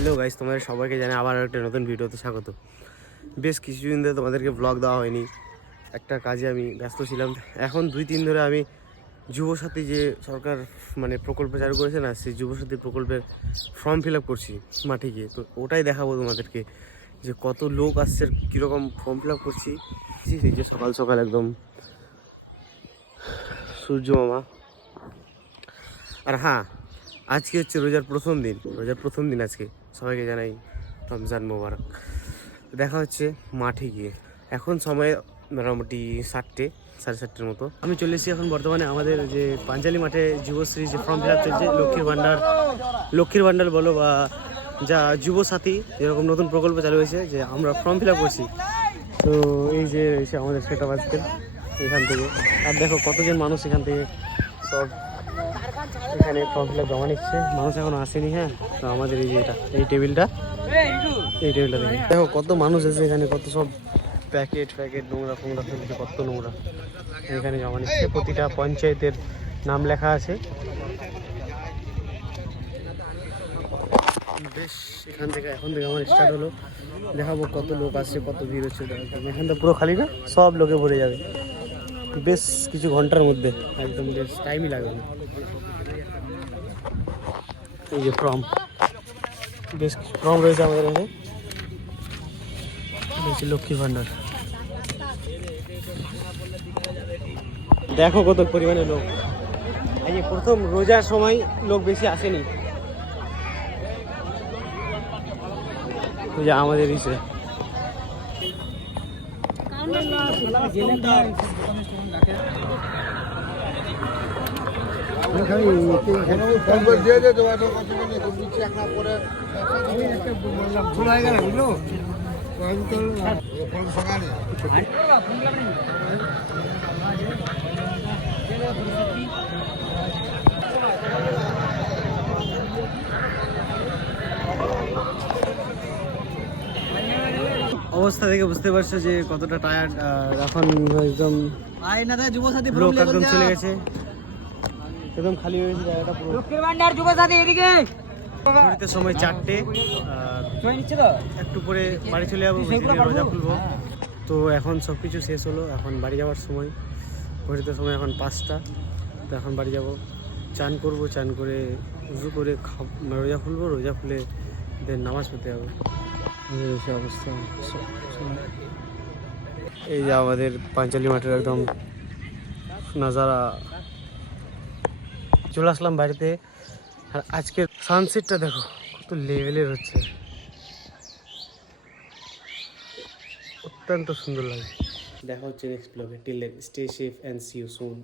Hello guys, তোমাদের সবাইকে জানাই আবার একটা নতুন ভিডিওতে স্বাগত। বেশ কিছুদিন ধরে তোমাদেরকে ব্লগ দেওয়া হয়নি, একটা কাজে আমি ব্যস্ত ছিলাম। এখন 2-3 ধরে আমি যুবসাথী যে সরকার প্রকল্প চালু করেছে না, সেই যুবসাথী প্রকল্পের ফর্ম ফিল আপ করছি মাঠে গিয়ে। তো ওটাই দেখাবো তোমাদেরকে যে কত লোক আসছে, কীরকম ফর্ম ফিল আপ করছি। এই যে সকাল সকাল একদম সূর্য মামা। আর হ্যাঁ, আজকে হচ্ছে রোজার প্রথম দিন আজকে। সবাইকে জানাই রমজান মোবারক। দেখা হচ্ছে মাঠে গিয়ে। এখন সময় মোটামুটি 7:30 মতো। আমি চলে এসেছি এখন বর্তমানে আমাদের যে পাঞ্চালি মাঠে যুবশ্রী যে ফর্ম ফিল আপ চলছে, লক্ষ্মীর ভাণ্ডার বলো বা যা যুবসাথী যেরকম নতুন প্রকল্প চালু হয়েছে, যে আমরা ফর্ম ফিল আপ করছি। তো এই যে এসে আমাদের সেটা বাজতে এখান থেকে। আর দেখো কতজন মানুষ এখান থেকে সব এখানে ফর্ম ফিল আপ জমা নিচ্ছে। মানুষ এখনো আসেনি। হ্যাঁ, তো আমাদের এই যে এই টেবিলটা দেখো কত মানুষ এসে এখানে, কত সব প্যাকেট নোংরা ফেলছে, কত নোংরা এখানে জমা নিচ্ছে। প্রতিটা পঞ্চায়েতের নাম লেখা আছে। বেশ এখন থেকে আমার স্টার্ট হলো। দেখাবো কত লোক আসছে, কত ভিড় হচ্ছে। এখানটা পুরো খালি না, সব লোকে ভরে যাবে বেশ কিছু ঘন্টার মধ্যে, একদম বেশ টাইমই লাগবে না। এই যে বেশ ফর্ম রয়েছে আমাদের কাছে, বেশি লক্ষ্মীর ভাণ্ডার। দেখো কত পরিমাণে লোক। এই যে প্রথম রোজার সময় লোক বেশি আসেনি। যে আমাদের ইসে অবস্থা থেকে বুঝতে পারছো যে কতটা টায়ার্ড। এখন একদম লোক একদম চলে গেছে, একদম খালি হয়ে গেছে জায়গাটা পুরো। ঘড়িতে সময় 4টে, একটু পরে বাড়ি চলে যাবো, রোজা খুলবো। তো এখন সব কিছু শেষ হলো, এখন বাড়ি যাওয়ার সময়। ঘড়িতে সময় এখন 5টা। তো এখন বাড়ি যাব, চান করবো, চান করে উজু করে রোজা খুলবো। রোজা খুলে দেন নামাজ পড়তে যাবো। অবস্থা। এই যে আমাদের পাঞ্চালি মাঠের একদম নাজারা। চলে আসলাম বাড়িতে। আর আজকে সানসেটটা দেখো কত লেভেলের হচ্ছে, অত্যন্ত সুন্দর লাগে। দেখা হচ্ছে নেক্সট ব্লগে। Till then stay safe and see you soon.